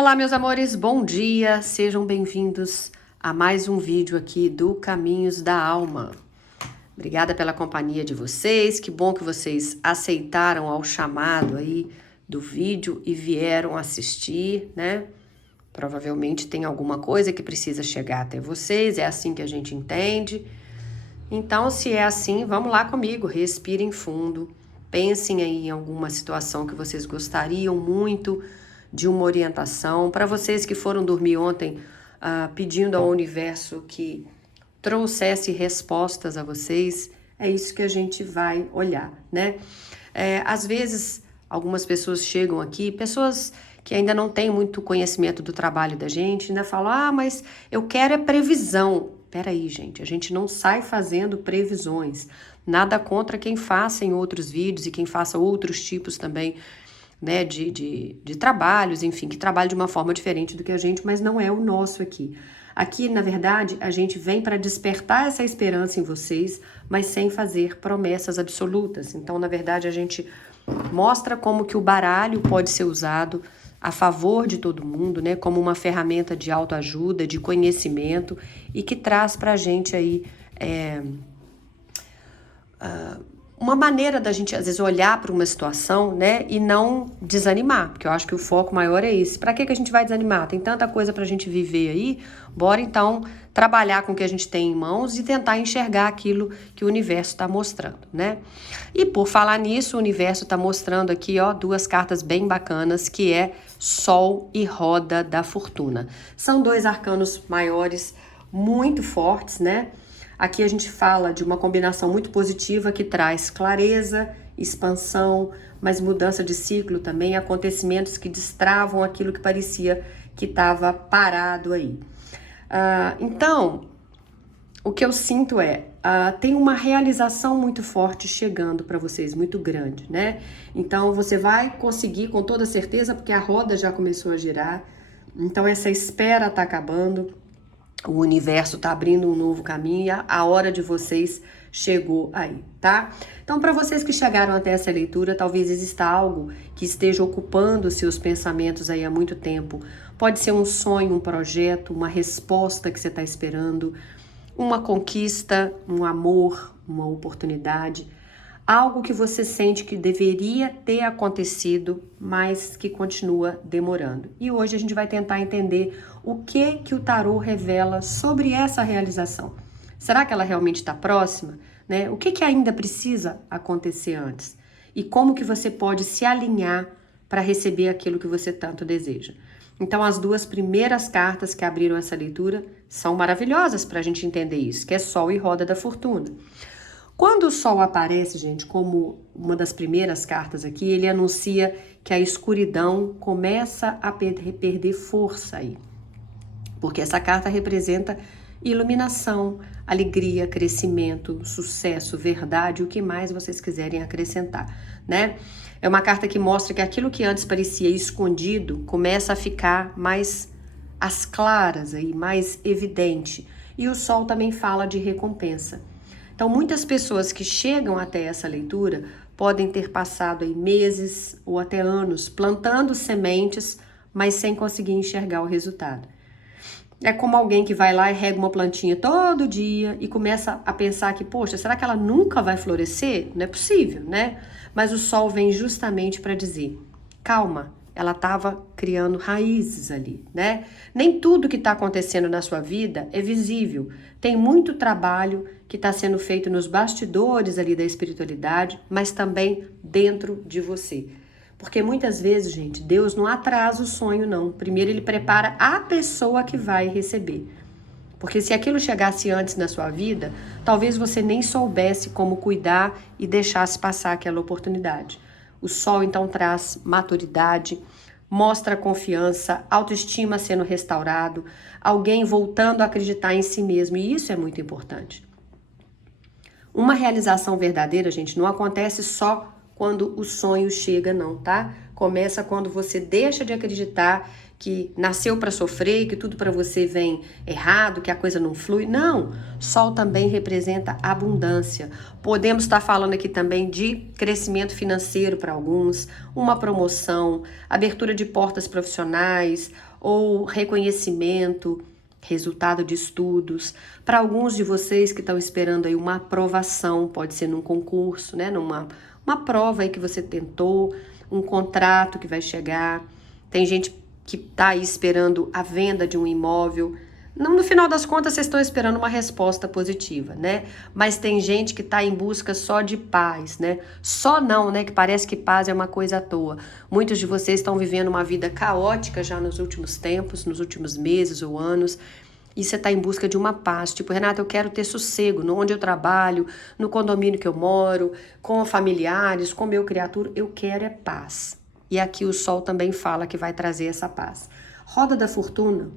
Olá, meus amores, bom dia, sejam bem-vindos a mais um vídeo aqui do Caminhos da Alma. Obrigada pela companhia de vocês, que bom que vocês aceitaram ao chamado aí do vídeo e vieram assistir, né? Provavelmente tem alguma coisa que precisa chegar até vocês, é assim que a gente entende. Então, se é assim, vamos lá comigo, respirem fundo, pensem aí em alguma situação que vocês gostariam muito de uma orientação. Para vocês que foram dormir ontem pedindo ao universo que trouxesse respostas a vocês, é isso que a gente vai olhar, né? Às vezes, algumas pessoas chegam aqui, pessoas que ainda não têm muito conhecimento do trabalho da gente, ainda falam, mas eu quero é previsão. Peraí, gente, a gente não sai fazendo previsões. Nada contra quem faça em outros vídeos e quem faça outros tipos também, né, de trabalhos, enfim, que trabalha de uma forma diferente do que a gente, mas não é o nosso aqui. Aqui, na verdade, a gente vem para despertar essa esperança em vocês, mas sem fazer promessas absolutas. Então, na verdade, a gente mostra como que o baralho pode ser usado a favor de todo mundo, né, como uma ferramenta de autoajuda, de conhecimento e que traz para a gente aí uma maneira da gente, às vezes, olhar para uma situação, né, e não desanimar, porque eu acho que o foco maior é esse. Para que a gente vai desanimar? Tem tanta coisa para a gente viver aí, bora então trabalhar com o que a gente tem em mãos e tentar enxergar aquilo que o universo está mostrando, né? E por falar nisso, o universo está mostrando aqui, ó, duas cartas bem bacanas, que é Sol e Roda da Fortuna. São dois arcanos maiores, muito fortes, né? Aqui a gente fala de uma combinação muito positiva que traz clareza, expansão, mas mudança de ciclo também, acontecimentos que destravam aquilo que parecia que estava parado aí. Então, o que eu sinto tem uma realização muito forte chegando para vocês, muito grande, né? Então, você vai conseguir com toda certeza, porque a roda já começou a girar, então essa espera está acabando. O universo está abrindo um novo caminho e a hora de vocês chegou aí, tá? Então, para vocês que chegaram até essa leitura, talvez exista algo que esteja ocupando seus pensamentos aí há muito tempo. Pode ser um sonho, um projeto, uma resposta que você está esperando, uma conquista, um amor, uma oportunidade. Algo que você sente que deveria ter acontecido, mas que continua demorando. E hoje a gente vai tentar entender o que o tarô revela sobre essa realização. Será que ela realmente está próxima? Né? O que ainda precisa acontecer antes? E como que você pode se alinhar para receber aquilo que você tanto deseja? Então, as duas primeiras cartas que abriram essa leitura são maravilhosas para a gente entender isso, que é Sol e Roda da Fortuna. Quando o Sol aparece, gente, como uma das primeiras cartas aqui, ele anuncia que a escuridão começa a perder força aí. Porque essa carta representa iluminação, alegria, crescimento, sucesso, verdade, o que mais vocês quiserem acrescentar, né? É uma carta que mostra que aquilo que antes parecia escondido começa a ficar mais às claras aí, mais evidente. E o Sol também fala de recompensa. Então, muitas pessoas que chegam até essa leitura podem ter passado aí meses ou até anos plantando sementes, mas sem conseguir enxergar o resultado. É como alguém que vai lá e rega uma plantinha todo dia e começa a pensar que, poxa, será que ela nunca vai florescer? Não é possível, né? Mas o Sol vem justamente para dizer, calma, ela estava criando raízes ali, né? Nem tudo que está acontecendo na sua vida é visível. Tem muito trabalho que está sendo feito nos bastidores ali da espiritualidade, mas também dentro de você. Porque muitas vezes, gente, Deus não atrasa o sonho, não. Primeiro ele prepara a pessoa que vai receber. Porque se aquilo chegasse antes na sua vida, talvez você nem soubesse como cuidar e deixasse passar aquela oportunidade. O Sol, então, traz maturidade, mostra confiança, autoestima sendo restaurado, alguém voltando a acreditar em si mesmo, e isso é muito importante. Uma realização verdadeira, gente, não acontece só quando o sonho chega, não, tá? começa quando você deixa de acreditar que nasceu para sofrer, que tudo para você vem errado, que a coisa não flui. Não, Sol também representa abundância. Podemos estar falando aqui também de crescimento financeiro para alguns, uma promoção, abertura de portas profissionais ou reconhecimento, resultado de estudos. Para alguns de vocês que estão esperando aí uma aprovação, pode ser num concurso, né, uma prova aí que você tentou, um contrato que vai chegar. Tem gente que está aí esperando a venda de um imóvel. Não, no final das contas, vocês estão esperando uma resposta positiva, né? Mas tem gente que está em busca só de paz, né? Só não, né? Que parece que paz é uma coisa à toa. Muitos de vocês estão vivendo uma vida caótica já nos últimos tempos, nos últimos meses ou anos. E você está em busca de uma paz. Tipo, Renata, eu quero ter sossego no onde eu trabalho, no condomínio que eu moro, com familiares, com meu criatura. Eu quero é paz. E aqui o Sol também fala que vai trazer essa paz. Roda da Fortuna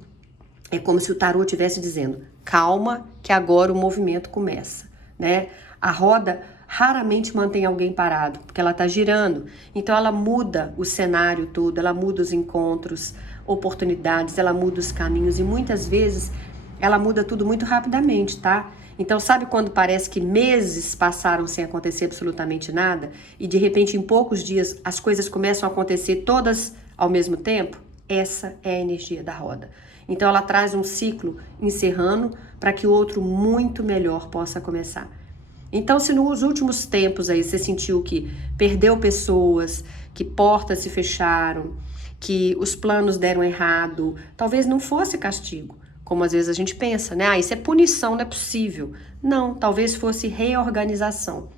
é como se o tarô estivesse dizendo, calma que agora o movimento começa, né? A roda raramente mantém alguém parado, porque ela está girando. Então ela muda o cenário todo, ela muda os encontros, oportunidades, ela muda os caminhos e muitas vezes ela muda tudo muito rapidamente, tá? Então sabe quando parece que meses passaram sem acontecer absolutamente nada e de repente em poucos dias as coisas começam a acontecer todas ao mesmo tempo? Essa é a energia da roda. Então ela traz um ciclo encerrando para que o outro muito melhor possa começar. Então se nos últimos tempos aí você sentiu que perdeu pessoas, que portas se fecharam, que os planos deram errado, talvez não fosse castigo, como às vezes a gente pensa, né? Ah, isso é punição, não é possível. Não, talvez fosse reorganização,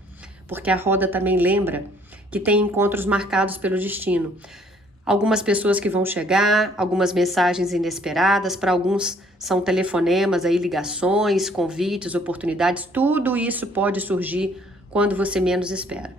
porque a roda também lembra que tem encontros marcados pelo destino. Algumas pessoas que vão chegar, algumas mensagens inesperadas, para alguns são telefonemas, aí, ligações, convites, oportunidades, tudo isso pode surgir quando você menos espera.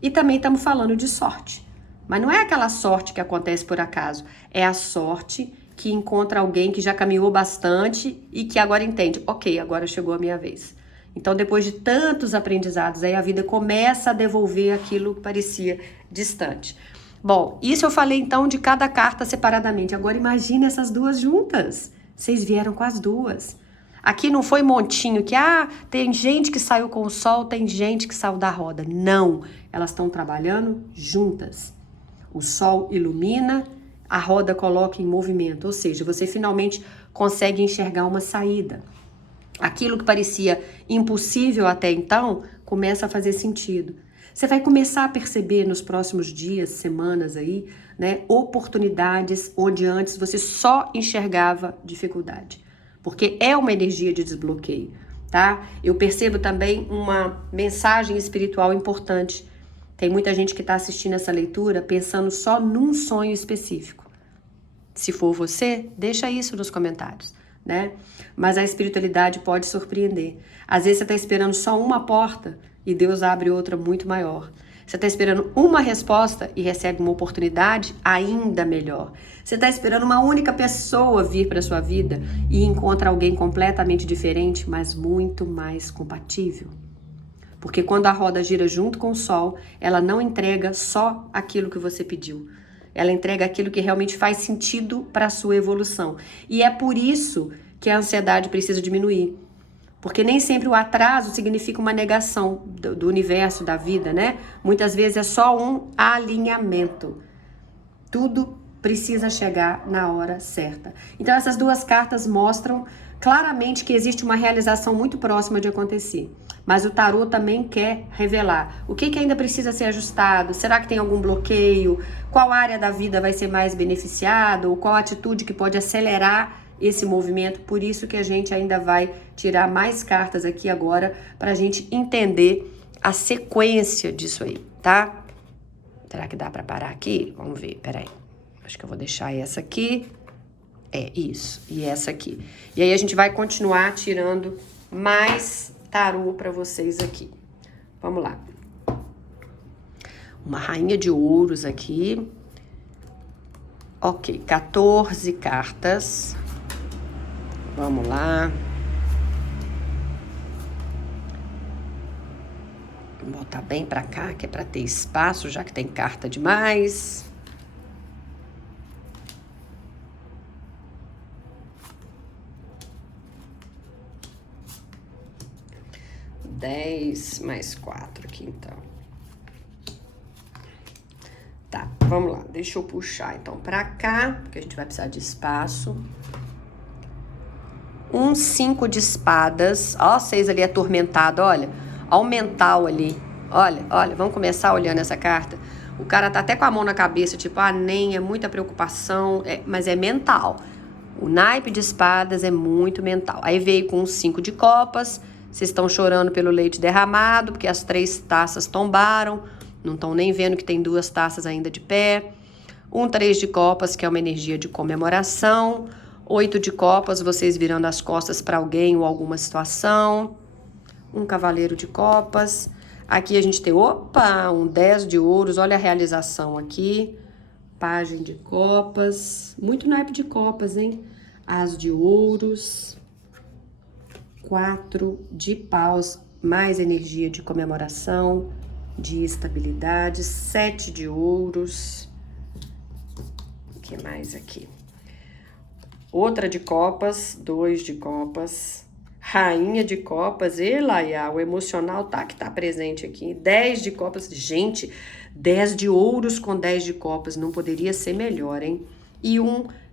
E também estamos falando de sorte, mas não é aquela sorte que acontece por acaso, é a sorte que encontra alguém que já caminhou bastante e que agora entende, ok, agora chegou a minha vez. Então, depois de tantos aprendizados, aí a vida começa a devolver aquilo que parecia distante. Bom, isso eu falei então de cada carta separadamente. Agora imagine essas duas juntas. Vocês vieram com as duas. Aqui não foi montinho que, tem gente que saiu com o Sol, tem gente que saiu da roda. Não, elas estão trabalhando juntas. O Sol ilumina, a roda coloca em movimento, ou seja, você finalmente consegue enxergar uma saída. Aquilo que parecia impossível até então, começa a fazer sentido. Você vai começar a perceber nos próximos dias, semanas aí, né, oportunidades onde antes você só enxergava dificuldade. Porque é uma energia de desbloqueio, tá? Eu percebo também uma mensagem espiritual importante. Tem muita gente que está assistindo essa leitura pensando só num sonho específico. Se for você, deixa isso nos comentários, né? Mas a espiritualidade pode surpreender. Às vezes você está esperando só uma porta e Deus abre outra muito maior. Você está esperando uma resposta e recebe uma oportunidade ainda melhor. Você está esperando uma única pessoa vir para a sua vida e encontra alguém completamente diferente, mas muito mais compatível. Porque quando a roda gira junto com o Sol, ela não entrega só aquilo que você pediu. Ela entrega aquilo que realmente faz sentido para a sua evolução. E é por isso que a ansiedade precisa diminuir. Porque nem sempre o atraso significa uma negação do universo, da vida, né? Muitas vezes é só um alinhamento. Tudo precisa chegar na hora certa. Então essas duas cartas mostram claramente que existe uma realização muito próxima de acontecer. Mas o tarô também quer revelar o que ainda precisa ser ajustado. Será que tem algum bloqueio? Qual área da vida vai ser mais beneficiada? Ou qual atitude que pode acelerar esse movimento? Por isso que a gente ainda vai tirar mais cartas aqui agora para a gente entender a sequência disso aí, tá? Será que dá para parar aqui? Vamos ver, peraí. Acho que eu vou deixar essa aqui. É, isso. E essa aqui. E aí a gente vai continuar tirando mais tarô para vocês aqui. Vamos lá. Uma rainha de ouros aqui. Ok, 14 cartas. Vamos lá. Vou botar bem pra cá, que é pra ter espaço, já que tem carta demais. 10 mais 4 aqui, então. Tá, vamos lá. Deixa eu puxar, então, pra cá, porque a gente vai precisar de espaço. 5 de espadas. Ó, 6 ali atormentado, olha. Ó o mental ali. Olha, olha, vamos começar olhando essa carta. O cara tá até com a mão na cabeça, tipo, nem é muita preocupação, mas é mental. O naipe de espadas é muito mental. Aí veio com 5 de copas. Vocês estão chorando pelo leite derramado, porque as 3 taças tombaram. Não estão nem vendo que tem 2 taças ainda de pé. 3 de copas, que é uma energia de comemoração. 8 de copas, vocês virando as costas para alguém ou alguma situação. 1 cavaleiro de copas. Aqui a gente tem, 10 de ouros. Olha a realização aqui. Pagem de copas. Muito naipe de copas, hein? As de ouros. 4 de paus. Mais energia de comemoração, de estabilidade. 7 de ouros. O que mais aqui? Outra de copas, 2 de copas, rainha de copas, o emocional que tá presente aqui, 10 de copas, gente, 10 de ouros com 10 de copas, não poderia ser melhor, hein? E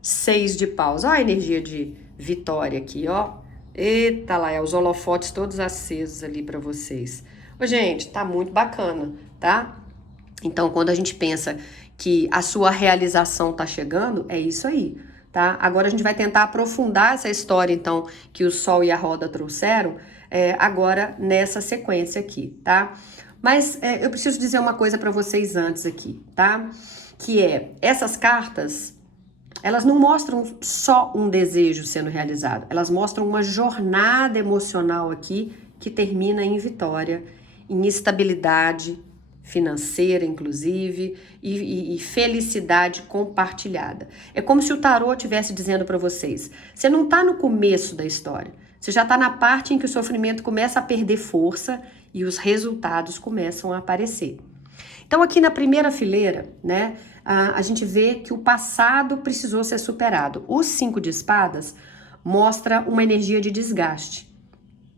6 de paus, ó a energia de vitória aqui, ó, eita lá, os holofotes todos acesos ali pra vocês. Ô, gente, tá muito bacana, tá? Então, quando a gente pensa que a sua realização tá chegando, é isso aí. Tá? Agora a gente vai tentar aprofundar essa história, então, que o Sol e a Roda trouxeram, agora nessa sequência aqui, tá? Mas eu preciso dizer uma coisa para vocês antes aqui, tá? Que essas cartas, elas não mostram só um desejo sendo realizado, elas mostram uma jornada emocional aqui que termina em vitória, em estabilidade financeira, inclusive, e felicidade compartilhada. É como se o tarô estivesse dizendo para vocês, você não está no começo da história, você já está na parte em que o sofrimento começa a perder força e os resultados começam a aparecer. Então aqui na primeira fileira, né, a gente vê que o passado precisou ser superado. O 5 de espadas mostra uma energia de desgaste.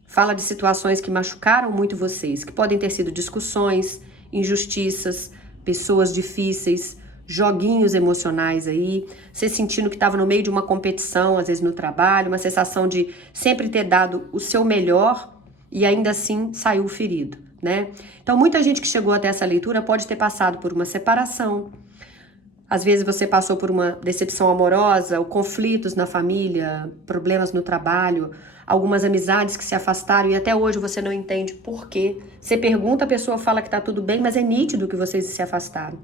Fala de situações que machucaram muito vocês, que podem ter sido discussões, injustiças, pessoas difíceis, joguinhos emocionais aí, você sentindo que estava no meio de uma competição, às vezes no trabalho, uma sensação de sempre ter dado o seu melhor e ainda assim saiu ferido, né? Então muita gente que chegou até essa leitura pode ter passado por uma separação, às vezes você passou por uma decepção amorosa, ou conflitos na família, problemas no trabalho, algumas amizades que se afastaram e até hoje você não entende por quê. Você pergunta, a pessoa fala que tá tudo bem, mas é nítido que vocês se afastaram.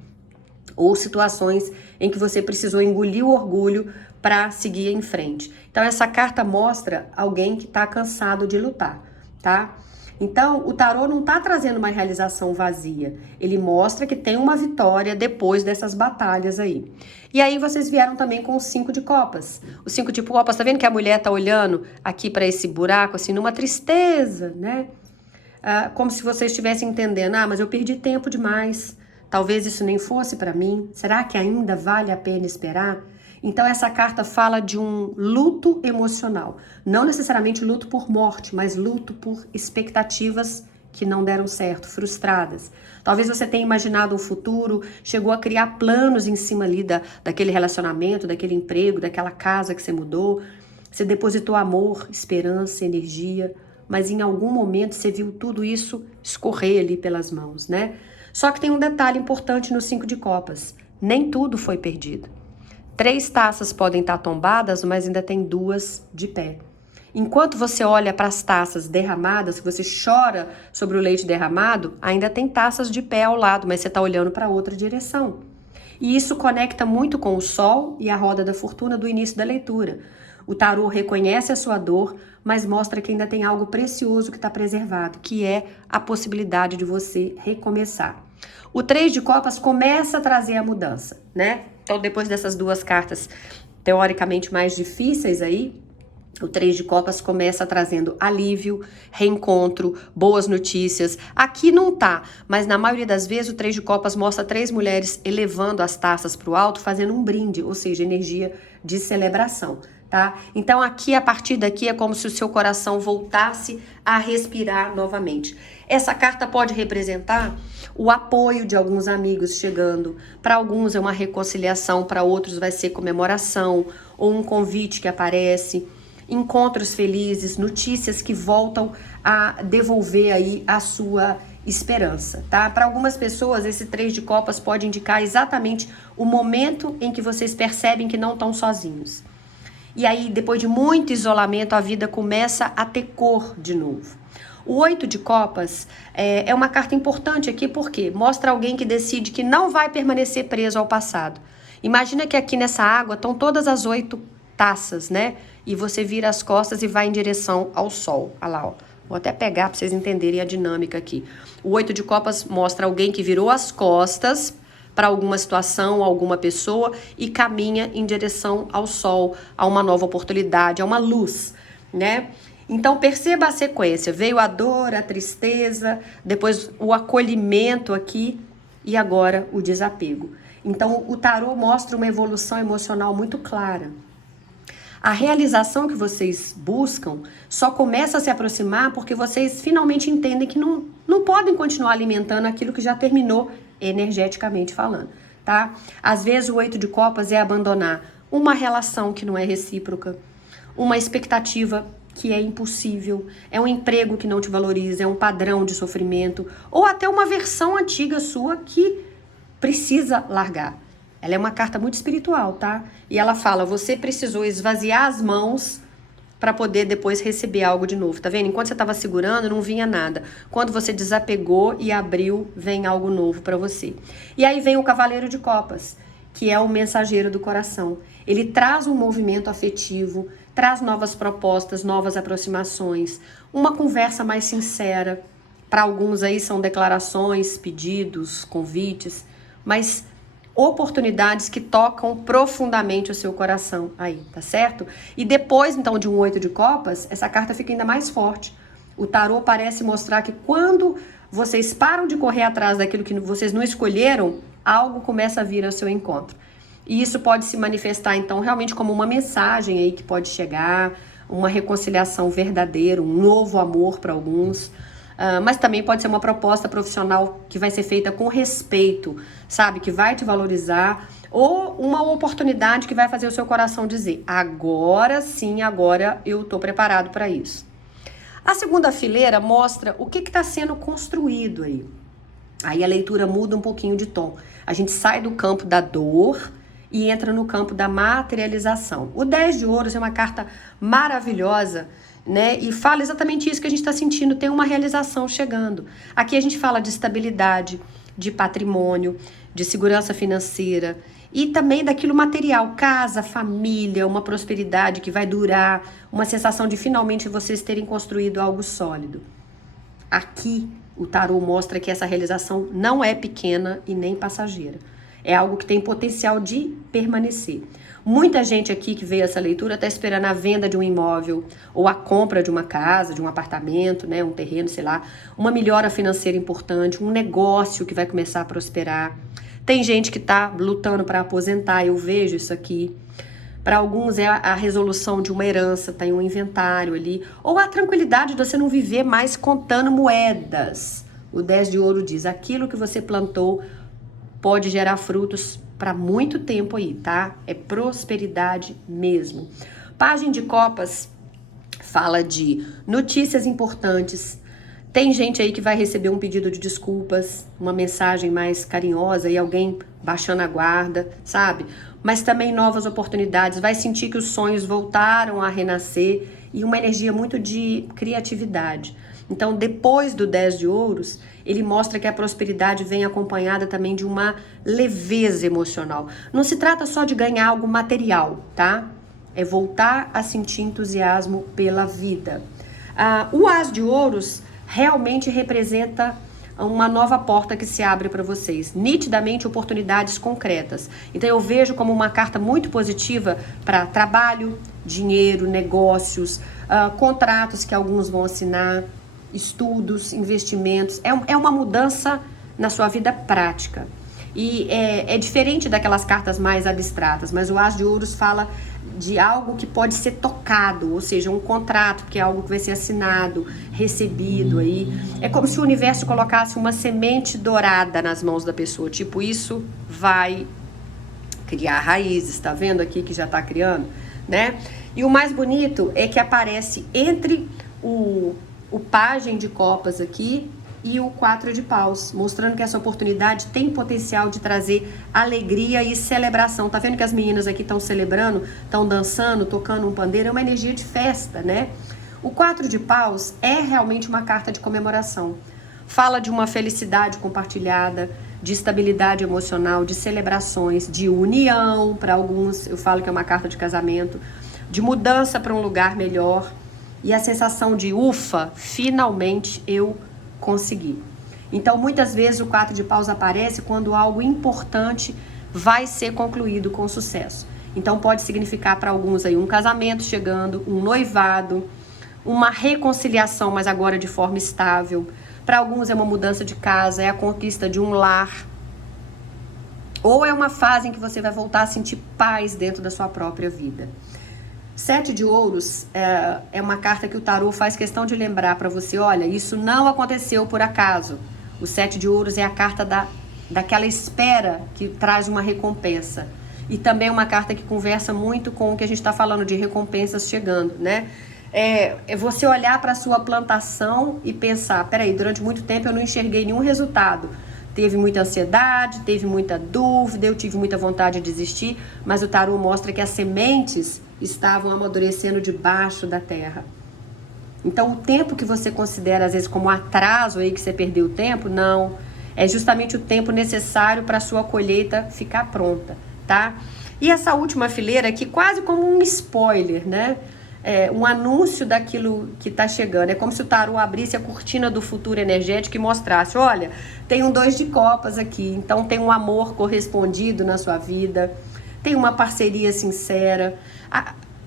Ou situações em que você precisou engolir o orgulho para seguir em frente. Então essa carta mostra alguém que tá cansado de lutar, tá? Então, o tarô não está trazendo uma realização vazia. Ele mostra que tem uma vitória depois dessas batalhas aí. E aí vocês vieram também com o 5 de copas. O 5 de copas, tá vendo que a mulher tá olhando aqui para esse buraco, assim, numa tristeza, né? Como se você estivesse entendendo, mas eu perdi tempo demais. Talvez isso nem fosse para mim. Será que ainda vale a pena esperar? Então essa carta fala de um luto emocional, não necessariamente luto por morte, mas luto por expectativas que não deram certo, frustradas. Talvez você tenha imaginado um futuro, chegou a criar planos em cima ali daquele relacionamento, daquele emprego, daquela casa que você mudou, você depositou amor, esperança, energia, mas em algum momento você viu tudo isso escorrer ali pelas mãos, né? Só que tem um detalhe importante no 5 de copas, nem tudo foi perdido. 3 taças podem estar tombadas, mas ainda tem 2 de pé. Enquanto você olha para as taças derramadas, que você chora sobre o leite derramado, ainda tem taças de pé ao lado, mas você está olhando para outra direção. E isso conecta muito com o Sol e a roda da fortuna do início da leitura. O tarô reconhece a sua dor, mas mostra que ainda tem algo precioso que está preservado, que é a possibilidade de você recomeçar. O 3 de copas começa a trazer a mudança, né? Então, depois dessas 2 cartas teoricamente mais difíceis aí, O 3 de copas começa trazendo alívio, reencontro, boas notícias. Aqui não tá, mas na maioria das vezes o 3 de copas mostra 3 mulheres elevando as taças para o alto, fazendo um brinde, ou seja, energia de celebração, tá? Então aqui, a partir daqui, é como se o seu coração voltasse a respirar novamente. Essa carta pode representar o apoio de alguns amigos chegando. Para alguns é uma reconciliação, para outros vai ser comemoração ou um convite que aparece. Encontros felizes, notícias que voltam a devolver aí a sua esperança, tá? Para algumas pessoas, esse 3 de copas pode indicar exatamente o momento em que vocês percebem que não estão sozinhos. E aí, depois de muito isolamento, a vida começa a ter cor de novo. O 8 de copas é uma carta importante aqui porque mostra alguém que decide que não vai permanecer preso ao passado. Imagina que aqui nessa água estão todas as 8 taças, né? E você vira as costas e vai em direção ao sol. Olha lá, ó. Vou até pegar para vocês entenderem a dinâmica aqui. O 8 de copas mostra alguém que virou as costas para alguma situação, alguma pessoa e caminha em direção ao sol, a uma nova oportunidade, a uma luz, né? Então perceba a sequência. Veio a dor, a tristeza, depois o acolhimento aqui e agora o desapego. Então o tarô mostra uma evolução emocional muito clara. A realização que vocês buscam só começa a se aproximar porque vocês finalmente entendem que não podem continuar alimentando aquilo que já terminou energeticamente falando, tá? Às vezes o 8 de copas é abandonar uma relação que não é recíproca, uma expectativa que é impossível, é um emprego que não te valoriza, é um padrão de sofrimento, ou até uma versão antiga sua que precisa largar. Ela é uma carta muito espiritual, tá? E ela fala, você precisou esvaziar as mãos para poder depois receber algo de novo, tá vendo? Enquanto você estava segurando, não vinha nada. Quando você desapegou e abriu, vem algo novo para você. E aí vem o Cavaleiro de Copas, que é o mensageiro do coração. Ele traz um movimento afetivo, traz novas propostas, novas aproximações, uma conversa mais sincera. Para alguns aí são declarações, pedidos, convites, mas oportunidades que tocam profundamente o seu coração aí, tá certo? E depois, então, de um 8 de copas, essa carta fica ainda mais forte. O tarô parece mostrar que quando vocês param de correr atrás daquilo que vocês não escolheram, algo começa a vir ao seu encontro. E isso pode se manifestar, então, realmente como uma mensagem aí que pode chegar, uma reconciliação verdadeira, um novo amor para alguns. Mas também pode ser uma proposta profissional que vai ser feita com respeito, sabe? Que vai te valorizar, ou uma oportunidade que vai fazer o seu coração dizer, agora sim, agora eu tô preparado para isso. A segunda fileira mostra o que está sendo construído aí. Aí a leitura muda um pouquinho de tom. A gente sai do campo da dor e entra no campo da materialização. O 10 de ouros é uma carta maravilhosa, né? E fala exatamente isso que a gente está sentindo, tem uma realização chegando. Aqui a gente fala de estabilidade, de patrimônio, de segurança financeira e também daquilo material, casa, família, uma prosperidade que vai durar, uma sensação de finalmente vocês terem construído algo sólido. Aqui o tarô mostra que essa realização não é pequena e nem passageira. É algo que tem potencial de permanecer. Muita gente aqui que veio essa leitura está esperando a venda de um imóvel ou a compra de uma casa, de um apartamento, né, um terreno, sei lá, uma melhora financeira importante, um negócio que vai começar a prosperar. Tem gente que está lutando para aposentar, eu vejo isso aqui. Para alguns é a resolução de uma herança, tem um inventário ali, ou a tranquilidade de você não viver mais contando moedas. O 10 de ouro diz, aquilo que você plantou pode gerar frutos para muito tempo aí, tá? É prosperidade mesmo. Página de copas fala de notícias importantes. Tem gente aí que vai receber um pedido de desculpas, uma mensagem mais carinhosa e alguém baixando a guarda, sabe? Mas também novas oportunidades. Vai sentir que os sonhos voltaram a renascer e uma energia muito de criatividade. Então, depois do 10 de ouros, ele mostra que a prosperidade vem acompanhada também de uma leveza emocional. Não se trata só de ganhar algo material, tá? É voltar a sentir entusiasmo pela vida. O As de ouros realmente representa uma nova porta que se abre para vocês. Nitidamente, oportunidades concretas. Então, eu vejo como uma carta muito positiva para trabalho, dinheiro, negócios, contratos que alguns vão assinar, estudos, investimentos. É uma mudança na sua vida prática. E é diferente daquelas cartas mais abstratas, mas o As de Ouros fala de algo que pode ser tocado, ou seja, um contrato, que é algo que vai ser assinado, recebido aí. É como se o universo colocasse uma semente dourada nas mãos da pessoa, tipo, isso vai criar raízes, tá vendo aqui que já tá criando, né? E o mais bonito é que aparece entre o pajem de copas aqui e o 4 de paus, mostrando que essa oportunidade tem potencial de trazer alegria e celebração. Tá vendo que as meninas aqui estão celebrando, estão dançando, tocando um pandeiro, é uma energia de festa, né? O 4 de paus é realmente uma carta de comemoração. Fala de uma felicidade compartilhada, de estabilidade emocional, de celebrações, de união, para alguns eu falo que é uma carta de casamento, de mudança para um lugar melhor e a sensação de ufa, finalmente eu consegui. Então, muitas vezes o 4 de paus aparece quando algo importante vai ser concluído com sucesso. Então, pode significar para alguns aí um casamento chegando, um noivado, uma reconciliação, mas agora de forma estável. Para alguns é uma mudança de casa, é a conquista de um lar. Ou é uma fase em que você vai voltar a sentir paz dentro da sua própria vida. 7 de ouros é uma carta que o tarô faz questão de lembrar para você, olha, isso não aconteceu por acaso. O 7 de ouros é a carta daquela espera que traz uma recompensa. E também é uma carta que conversa muito com o que a gente está falando de recompensas chegando, né? É você olhar para a sua plantação e pensar, peraí, durante muito tempo eu não enxerguei nenhum resultado. Teve muita ansiedade, teve muita dúvida, eu tive muita vontade de desistir, mas o tarô mostra que as sementes estavam amadurecendo debaixo da terra. Então, o tempo que você considera, às vezes, como atraso aí, que você perdeu o tempo, não. É justamente o tempo necessário para a sua colheita ficar pronta, tá? E essa última fileira aqui, quase como um spoiler, né? Um anúncio daquilo que está chegando. É como se o tarô abrisse a cortina do futuro energético e mostrasse, olha, tem um 2 de copas aqui, então tem um amor correspondido na sua vida, tem uma parceria sincera.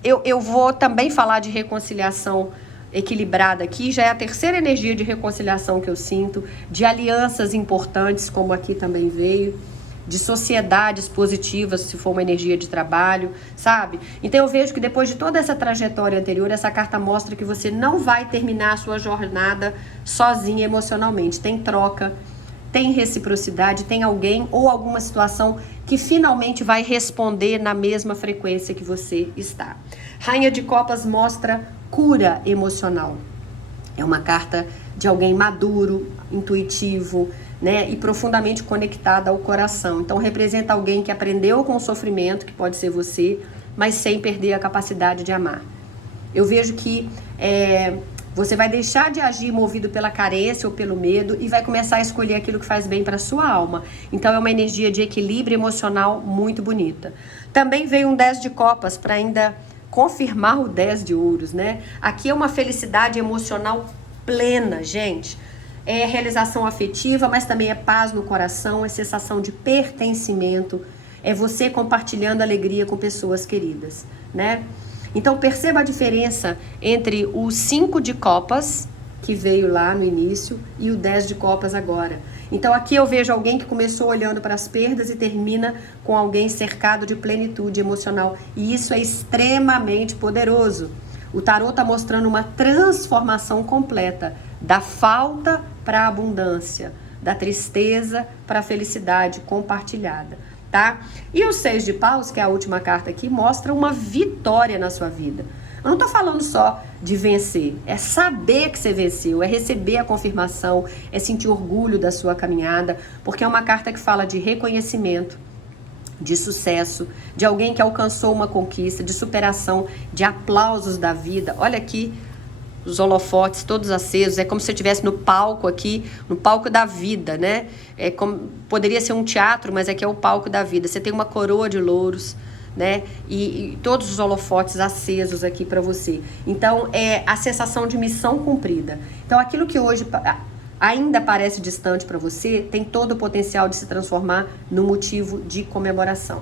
Eu vou também falar de reconciliação equilibrada aqui, já é a terceira energia de reconciliação que eu sinto, de alianças importantes, como aqui também veio, de sociedades positivas, se for uma energia de trabalho, sabe? Então eu vejo que depois de toda essa trajetória anterior, essa carta mostra que você não vai terminar a sua jornada sozinha emocionalmente. Tem troca, tem reciprocidade, tem alguém ou alguma situação que finalmente vai responder na mesma frequência que você está. Rainha de Copas mostra cura emocional. É uma carta de alguém maduro, intuitivo, né, e profundamente conectada ao coração. Então representa alguém que aprendeu com o sofrimento, que pode ser você, mas sem perder a capacidade de amar. Eu vejo que você vai deixar de agir movido pela carência ou pelo medo e vai começar a escolher aquilo que faz bem para sua alma. Então é uma energia de equilíbrio emocional muito bonita. Também veio um 10 de copas para ainda confirmar o 10 de ouros, né? Aqui é uma felicidade emocional plena, gente. É realização afetiva, mas também é paz no coração, é sensação de pertencimento, é você compartilhando alegria com pessoas queridas, né? Então perceba a diferença entre o 5 de copas, que veio lá no início, e o 10 de copas agora. Então aqui eu vejo alguém que começou olhando para as perdas e termina com alguém cercado de plenitude emocional. E isso é extremamente poderoso. O tarô está mostrando uma transformação completa da falta para a abundância, da tristeza para a felicidade compartilhada, tá? E o 6 de paus, que é a última carta aqui, mostra uma vitória na sua vida. Eu não tô falando só de vencer, é saber que você venceu, é receber a confirmação, é sentir orgulho da sua caminhada, porque é uma carta que fala de reconhecimento, de sucesso, de alguém que alcançou uma conquista, de superação, de aplausos da vida. Olha aqui os holofotes todos acesos, é como se você estivesse no palco aqui, no palco da vida, né? Poderia ser um teatro, mas aqui é o palco da vida. Você tem uma coroa de louros, né? E todos os holofotes acesos aqui para você. Então, é a sensação de missão cumprida. Então, aquilo que hoje ainda parece distante para você, tem todo o potencial de se transformar num motivo de comemoração.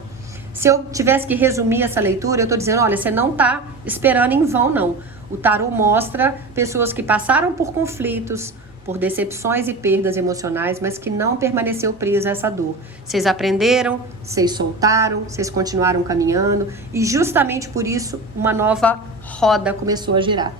Se eu tivesse que resumir essa leitura, eu estou dizendo, olha, você não está esperando em vão, não. O tarô mostra pessoas que passaram por conflitos, por decepções e perdas emocionais, mas que não permaneceu presa a essa dor. Vocês aprenderam, vocês soltaram, vocês continuaram caminhando, e justamente por isso uma nova roda começou a girar.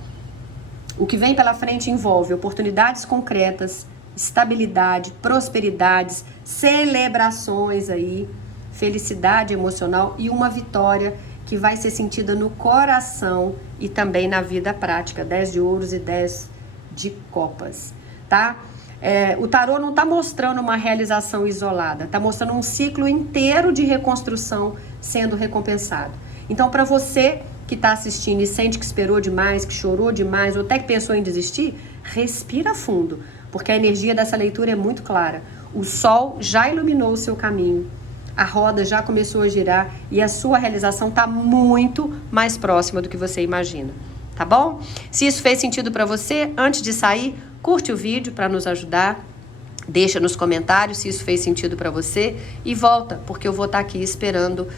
O que vem pela frente envolve oportunidades concretas, estabilidade, prosperidades, celebrações aí, felicidade emocional e uma vitória que vai ser sentida no coração e também na vida prática. 10 de ouros e 10 de copas, tá? O tarô não está mostrando uma realização isolada, está mostrando um ciclo inteiro de reconstrução sendo recompensado. Então, para você que está assistindo e sente que esperou demais, que chorou demais, ou até que pensou em desistir, respira fundo, porque a energia dessa leitura é muito clara. O sol já iluminou o seu caminho, a roda já começou a girar e a sua realização está muito mais próxima do que você imagina, tá bom? Se isso fez sentido para você, antes de sair, curte o vídeo para nos ajudar, deixa nos comentários se isso fez sentido para você e volta, porque eu vou estar aqui esperando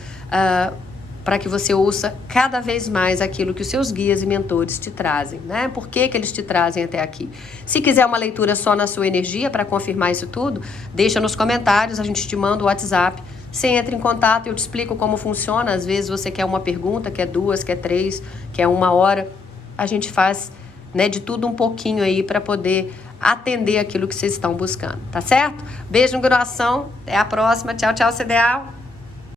para que você ouça cada vez mais aquilo que os seus guias e mentores te trazem, né? Por que eles te trazem até aqui? Se quiser uma leitura só na sua energia para confirmar isso tudo, deixa nos comentários, a gente te manda o WhatsApp. Você entra em contato, eu te explico como funciona. Às vezes você quer uma pergunta, quer 2, quer 3, quer 1 hora. A gente faz, né, de tudo um pouquinho aí para poder atender aquilo que vocês estão buscando, tá certo? Beijo no coração, até a próxima. Tchau, tchau, CDA.